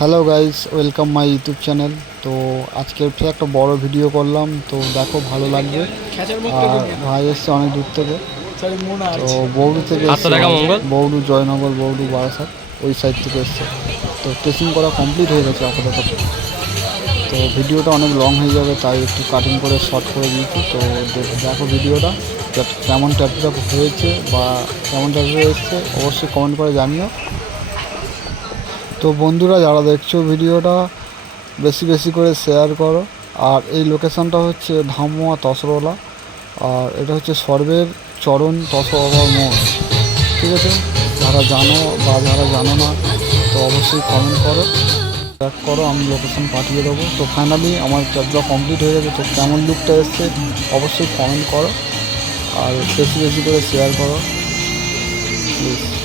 Hello guys welcome my YouTube channel তো আজকে ফের একটা বড় ভিডিও করলাম তো দেখো ভালো লাগবে। আর ভাই এসছে অনেক দূর থেকে। তো বৌডু থেকে বৌডু জয়নগর বৌডু বারাসাত ওই সাইড থেকে এসছে। তো টেস্টিং করা কমপ্লিট হয়ে গেছে আপাতত। তো ভিডিওটা অনেক লং হয়ে যাবে তাই একটু কাটিং করে শর্ট করে দিয়েছি। তো দেখো ভিডিওটা কেমন ট্যাটুটা হয়েছে বা কেমন ট্যাটু এসছে অবশ্যই কমেন্ট করে জানিও। তো বন্ধুরা, যারা দেখছ ভিডিওটা, বেশি বেশি করে শেয়ার করো। আর এই লোকেশানটা হচ্ছে ধামুয়া তসরওয়ালা আর এটা হচ্ছে সর্বের চরণ তসরওয়ালা মোড়। ঠিক আছে? যারা জানো বা যারা জানো না, তো অবশ্যই কমেন্ট করো। ট্র্যাক করো, আমি লোকেশন পাঠিয়ে দেবো। তো ফাইনালি আমার ট্র্যাকটা কমপ্লিট হয়ে গেছে। তো কেমন লুকটা এসছে, অবশ্যই কমেন্ট করো। আর বেশি বেশি করে শেয়ার করো। প্লিজ